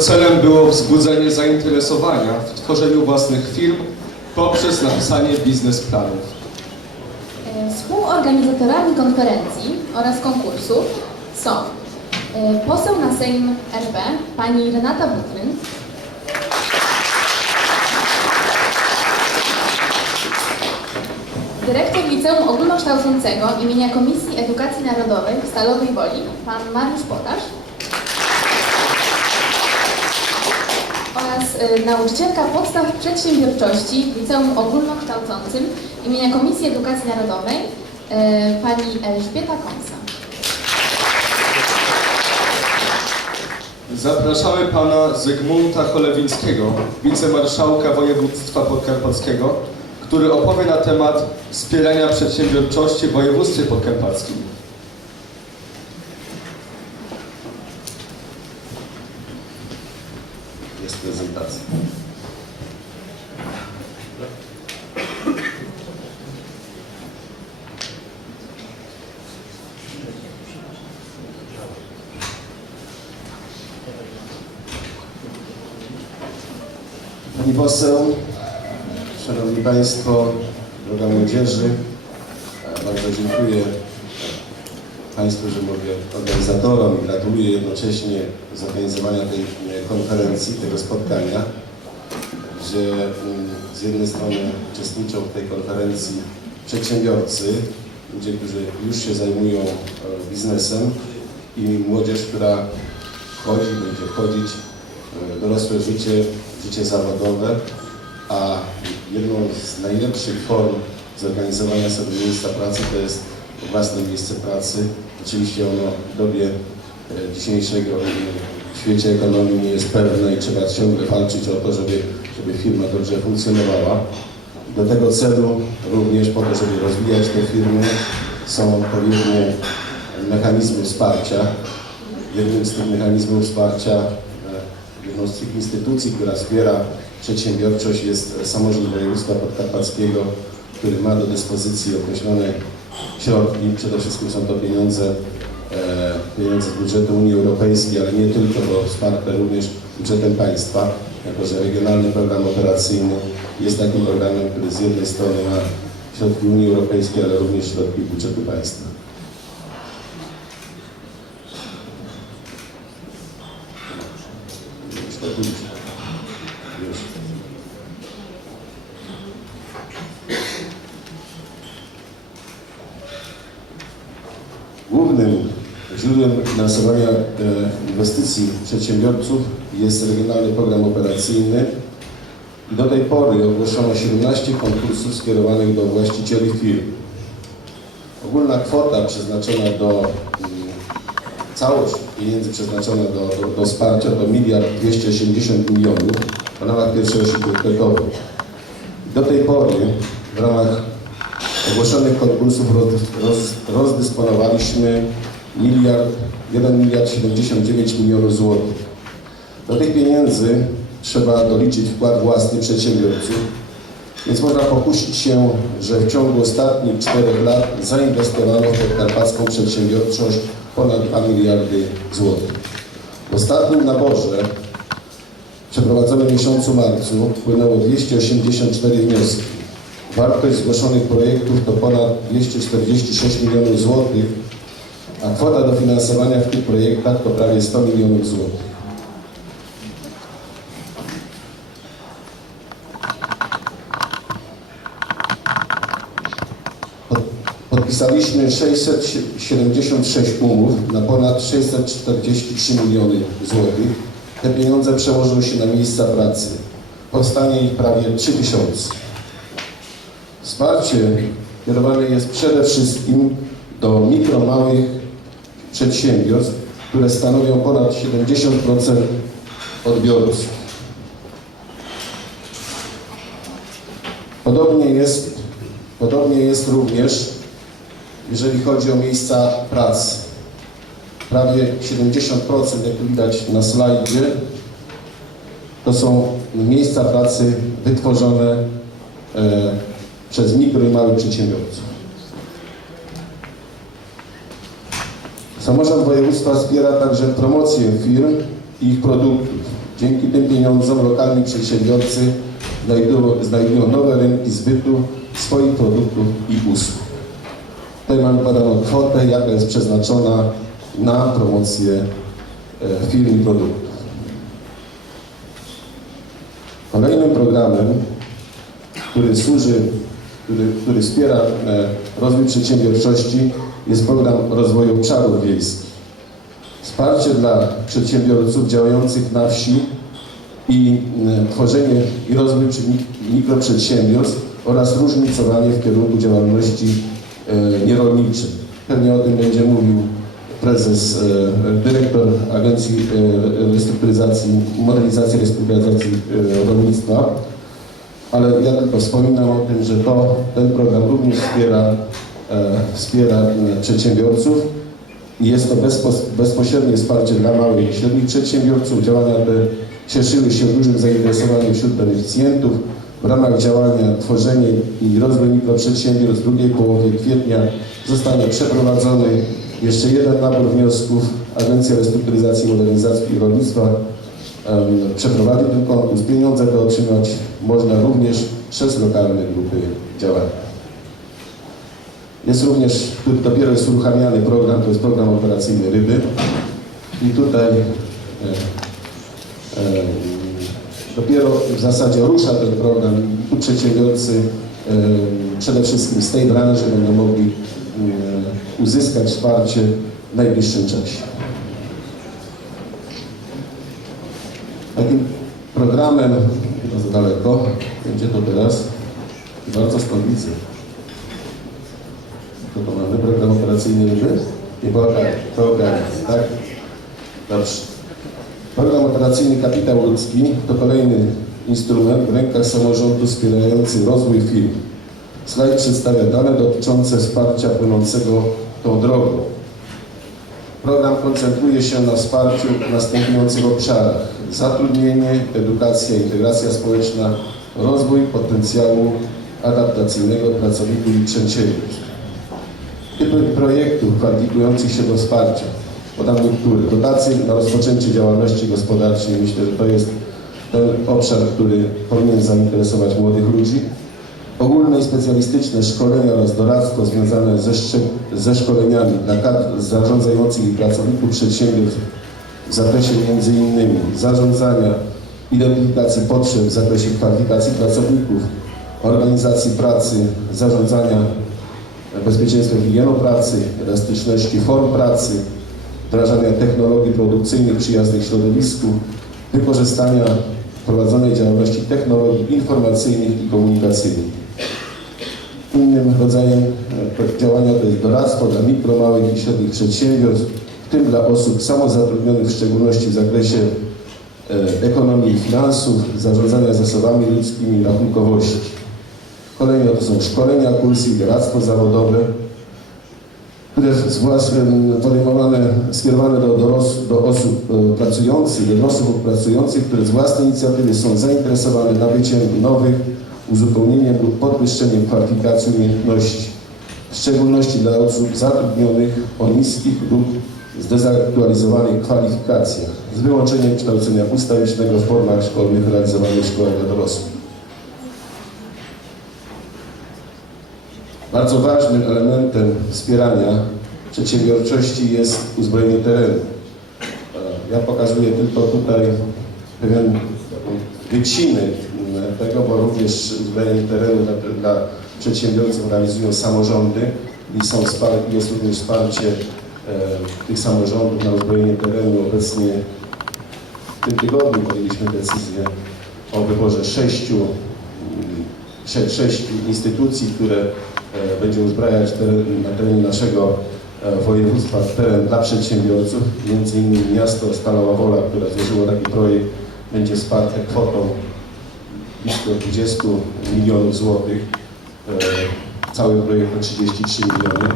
Celem było wzbudzenie zainteresowania w tworzeniu własnych firm poprzez napisanie biznesplanów. E, Współorganizatorami konferencji oraz konkursu są e, poseł na Sejm RP pani Renata Butryn, dyrektor Liceum Ogólnokształcącego imienia Komisji Edukacji Narodowej w Stalowej Woli pan Mariusz Podasz e, nauczycielka podstaw przedsiębiorczości w Liceum Ogólnokształcącym imienia Komisji Edukacji Narodowej e, pani Elżbieta Kąsa. Zapraszamy pana Zygmunta Cholewińskiego, wicemarszałka województwa podkarpackiego, który opowie na temat wspierania przedsiębiorczości w województwie podkarpackim. Jest prezentacja. Pani poseł, Szanowni Państwo, droga młodzieży, e, bardzo dziękuję Państwu, że mogę organizatorom i gratuluję jednocześnie zorganizowania tej e, konferencji, tego spotkania, że mm, z jednej strony uczestniczą w tej konferencji przedsiębiorcy, ludzie, którzy już się zajmują e, biznesem i młodzież, która wchodzi, będzie wchodzić dorosłe życie, życie zawodowe, a jedną z najlepszych form zorganizowania sobie miejsca pracy to jest własne miejsce pracy. Oczywiście ono w dobie e, dzisiejszego e, w świecie ekonomii nie jest pewne i trzeba ciągle walczyć o to, żeby, żeby firma dobrze funkcjonowała. Do tego celu również po to, żeby rozwijać te firmy są odpowiednie mechanizmy wsparcia. Jednym z tych mechanizmów wsparcia, tych instytucji, która wspiera przedsiębiorczość jest samorząd województwa podkarpackiego, który ma do dyspozycji określone środki. Przede wszystkim są to pieniądze, e, pieniądze z budżetu Unii Europejskiej, ale nie tylko, bo wsparte również budżetem państwa, jako że regionalny program operacyjny jest takim programem, który z jednej strony ma środki Unii Europejskiej, ale również środki budżetu państwa. Już to pójdzie. Już. Głównym źródłem finansowania e, inwestycji przedsiębiorców jest Regionalny Program Operacyjny. Do tej pory ogłoszono 17 konkursów skierowanych do właścicieli firm. Ogólna kwota przeznaczona do, mm, całość pieniędzy przeznaczona do, do, do wsparcia to miliard 280 milionów w ramach pierwszego śródlekowego. Do tej pory w ramach ogłoszonych konkursów roz, roz, rozdysponowaliśmy miliard, 1 miliard 79 milionów złotych. Do tych pieniędzy trzeba doliczyć wkład własny przedsiębiorców, więc można pokusić się, że w ciągu ostatnich czterech lat zainwestowano w podkarpacką przedsiębiorczość ponad 2 miliardy złotych. W ostatnim naborze przeprowadzonym w miesiącu marcu wpłynęło 284 wnioski. Wartość zgłoszonych projektów to ponad 246 milionów złotych, a kwota dofinansowania w tych projektach to prawie 100 milionów złotych. Pod- Podpisaliśmy 676 umów na ponad 643 miliony złotych. Te pieniądze przełożą się na miejsca pracy. Powstanie ich prawie 3000. Wsparcie kierowane jest przede wszystkim do mikro, małych przedsiębiorstw, które stanowią ponad 70% odbiorców. Podobnie jest, podobnie jest również, jeżeli chodzi o miejsca pracy. Prawie 70%, jak widać na slajdzie, to są miejsca pracy wytworzone e, przez mikro i małych przedsiębiorców. Samorząd województwa wspiera także promocję firm i ich produktów. Dzięki tym pieniądzom lokalni przedsiębiorcy znajdują, znajdują nowe rynki zbytu swoich produktów i usług. Tutaj mamy podaną kwotę, jaka jest przeznaczona na promocję e, firm i produktów. Kolejnym programem, który służy, który, który wspiera e, rozwój przedsiębiorczości jest program rozwoju obszarów wiejskich. Wsparcie dla przedsiębiorców działających na wsi i e, tworzenie i rozwój mikroprzedsiębiorstw oraz różnicowanie w kierunku działalności e, nierolniczej. Pewnie o tym będzie mówił prezes, e, dyrektor Agencji e, Restrukturyzacji, Modernizacji Restrukturyzacji Rolnictwa. Ale ja tylko wspominam o tym, że to, ten program również wspiera, wspiera przedsiębiorców jest to bezpośrednie wsparcie dla małych i średnich przedsiębiorców. Działania te cieszyły się dużym zainteresowaniem wśród beneficjentów. W ramach działania tworzenie i rozwój mikroprzedsiębiorstw w drugiej połowie kwietnia zostanie przeprowadzony jeszcze jeden nabór wniosków. Agencja Restrukturyzacji i Modernizacji Rolnictwa em, przeprowadzi ten konkurs. Pieniądze te otrzymać można również przez lokalne grupy działania. Jest również, dopiero jest uruchamiany program, to jest program operacyjny Ryby. I tutaj e, e, dopiero w zasadzie rusza ten program. Tu przedsiębiorcy e, przede wszystkim z tej branży będą mogli e, uzyskać wsparcie w najbliższym czasie. Takim programem, to za daleko, będzie to teraz bardzo widzę. To, to mamy program operacyjny Ryby? Nie POKAR, POKAR, tak? Dobrze. Program operacyjny Kapitał Ludzki to kolejny instrument w rękach samorządu wspierający rozwój firm. Slajd przedstawia dane dotyczące wsparcia płynącego tą drogą. Program koncentruje się na wsparciu w następujących obszarach. Zatrudnienie, edukacja, integracja społeczna, rozwój potencjału adaptacyjnego pracowników i przedsiębiorstw. Typy projektów kwalifikujących się do wsparcia. Podam niektóre. Dotacje na rozpoczęcie działalności gospodarczej. Myślę, że to jest ten obszar, który powinien zainteresować młodych ludzi. Ogólne i specjalistyczne szkolenia oraz doradztwo związane ze, ze szkoleniami dla kadr zarządzających i pracowników przedsiębiorstw w zakresie m.in. zarządzania, identyfikacji potrzeb w zakresie kwalifikacji pracowników, organizacji pracy, zarządzania bezpieczeństwem higieną pracy, elastyczności form pracy, wdrażania technologii produkcyjnych przyjaznych środowisku, wykorzystania prowadzonej działalności technologii informacyjnych i komunikacyjnych. Innym rodzajem e, działania to jest doradztwo dla mikro, małych i średnich przedsiębiorstw, w tym dla osób samozatrudnionych, w szczególności w zakresie e, ekonomii i finansów, zarządzania zasobami ludzkimi i rachunkowości. Kolejne to są szkolenia, kursy i doradztwo zawodowe, które podejmowane, skierowane do, doros, do osób e, pracujących, do osób pracujących, które z własnej inicjatywy są zainteresowane nabyciem nowych, uzupełnieniem lub podwyższeniem kwalifikacji umiejętności, w szczególności dla osób zatrudnionych o niskich lub zdezaktualizowanych kwalifikacjach, z wyłączeniem kształcenia ustawicznego w formach szkolnych realizowanych w szkołach dla dorosłych. Bardzo ważnym elementem wspierania przedsiębiorczości jest uzbrojenie terenu. E, Ja pokazuję tylko tutaj pewien wycinek m, tego, bo również uzbrojenie terenu dla, dla przedsiębiorców realizują samorządy i są jest również wsparcie e, tych samorządów na uzbrojenie terenu. Obecnie w tym tygodniu podjęliśmy decyzję o wyborze sześciu sze- sześć instytucji, które będzie uzbrajać teren, na terenie naszego e, województwa teren dla przedsiębiorców. Między innymi miasto Stalowa Wola, które złożyło taki projekt, będzie wsparte kwotą blisko 20 milionów złotych. E, Cały projekt to 33 miliony.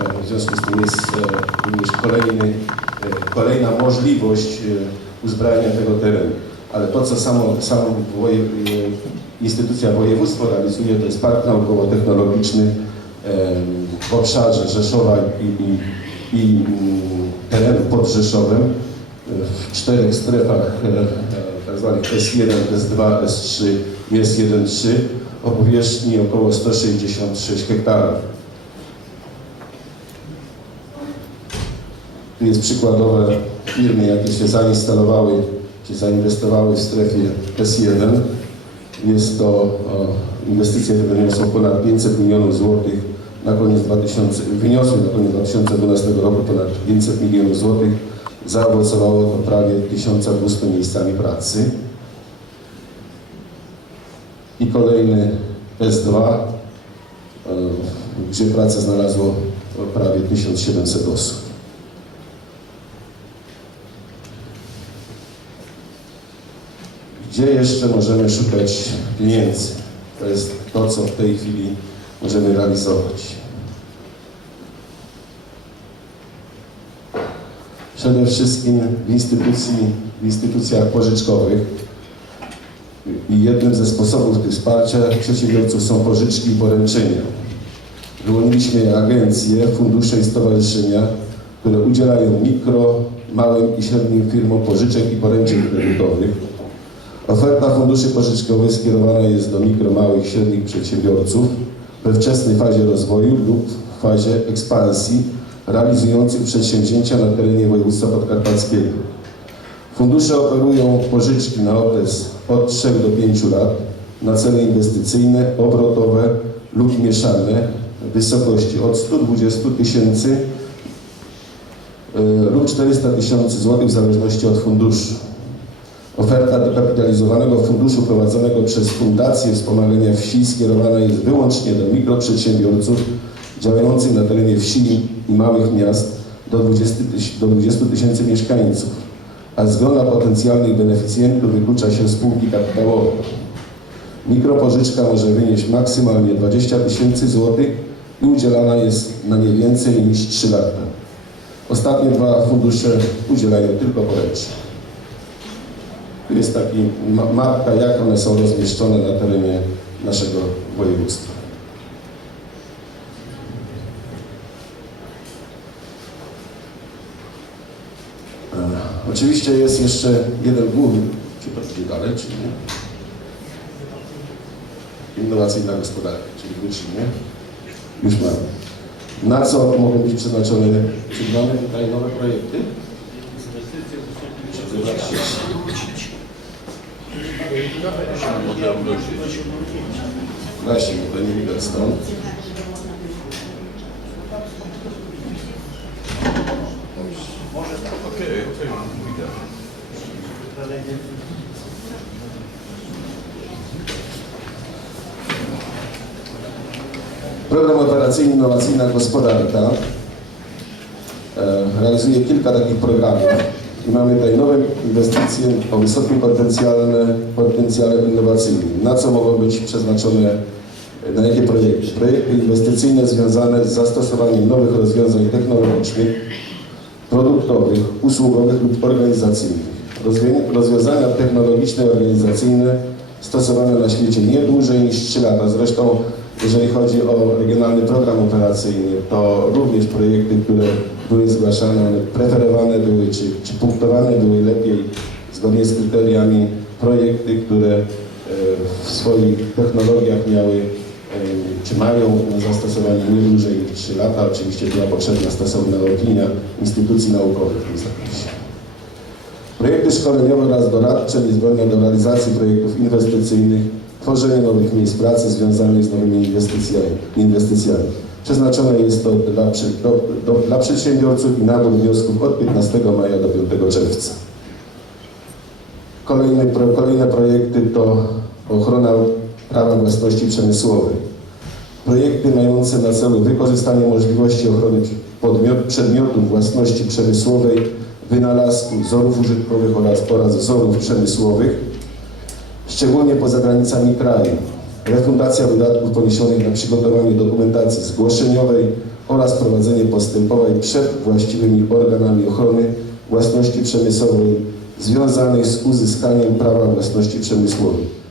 E, W związku z tym jest e, również kolejny, e, kolejna możliwość e, uzbrajania tego terenu. Ale to, co samo, samo e, instytucja województwa realizuje, to jest park naukowo-technologiczny w obszarze Rzeszowa i, i, i pod Rzeszowem w czterech strefach tzw. S1, S2, S3 i S1-3 o powierzchni około 166 hektarów. Tu jest przykładowe firmy, jakie się zainstalowały, czy zainwestowały w strefie S1. Jest to o, inwestycje, które wyniosą ponad 500 milionów złotych na koniec 2000, wyniosły na koniec 2012 roku ponad 500 milionów złotych. Zaowocowało to prawie 1200 miejscami pracy. I kolejny S2, e, gdzie pracę znalazło prawie 1700 osób. Gdzie jeszcze możemy szukać pieniędzy? To jest to, co w tej chwili możemy realizować. Przede wszystkim w, instytucji, w instytucjach pożyczkowych i jednym ze sposobów wsparcia przedsiębiorców są pożyczki i poręczenia. Wyłoniliśmy agencje, fundusze i stowarzyszenia, które udzielają mikro, małym i średnim firmom pożyczek i poręczeń kredytowych. Oferta funduszy pożyczkowych skierowana jest do mikro, małych i średnich przedsiębiorców we wczesnej fazie rozwoju lub w fazie ekspansji realizujących przedsięwzięcia na terenie województwa podkarpackiego. Fundusze oferują pożyczki na okres od 3 do 5 lat na cele inwestycyjne, obrotowe lub mieszane w wysokości od 120 tysięcy y, lub 400 tysięcy złotych w zależności od funduszu. Oferta dokapitalizowanego funduszu prowadzonego przez Fundację Wspomagania Wsi skierowana jest wyłącznie do mikroprzedsiębiorców działających na terenie wsi i małych miast do 20 tyś- do 20 tysięcy mieszkańców, a z grona potencjalnych beneficjentów wyklucza się spółki kapitałowe. Mikropożyczka może wynieść maksymalnie 20 tysięcy złotych i udzielana jest na nie więcej niż 3 lata. Ostatnie dwa fundusze udzielają tylko poręczeń. Tu jest taki ma- mapka, jak one są rozmieszczone na terenie naszego województwa. E, Oczywiście jest jeszcze jeden główny, czy to idzie dalej, czy nie? Innowacyjna gospodarka, czyli wróci, nie? Już mamy. Na co mogą być przeznaczone, czy mamy tutaj nowe projekty? Właśnie, bo to nie widać stąd. Program operacyjny Innowacyjna Gospodarka e, realizuje kilka takich programów i mamy tutaj nowe inwestycje o wysokim potencjale, potencjale innowacyjnym. Na co mogą być przeznaczone, na jakie projekty? Projekty inwestycyjne związane z zastosowaniem nowych rozwiązań technologicznych, produktowych, usługowych lub organizacyjnych. Rozwią- Rozwiązania technologiczne i organizacyjne stosowane na świecie nie dłużej niż 3 lata. Zresztą jeżeli chodzi o regionalny program operacyjny, to również projekty, które były zgłaszane, preferowane były, czy, czy punktowane były lepiej zgodnie z kryteriami projekty, które e, w swoich technologiach miały, e, czy mają zastosowanie nie dłużej niż 3 lata. Oczywiście była potrzebna stosowna opinia instytucji naukowych w tym zakresie. Projekty szkoleniowe oraz doradcze niezbędne do realizacji projektów inwestycyjnych, tworzenie nowych miejsc pracy związanych z nowymi inwestycjami. inwestycjami. Przeznaczone jest to dla, do, do, dla przedsiębiorców i nabór wniosków od 15 maja do 5 czerwca. Kolejne, pro, kolejne projekty to ochrona prawa własności przemysłowej. Projekty mające na celu wykorzystanie możliwości ochrony podmiot, przedmiotów własności przemysłowej, wynalazków, wzorów użytkowych oraz oraz wzorów przemysłowych, szczególnie poza granicami kraju. Refundacja wydatków poniesionych na przygotowanie dokumentacji zgłoszeniowej oraz prowadzenie postępowań przed właściwymi organami ochrony własności przemysłowej związanych z uzyskaniem prawa własności przemysłowej.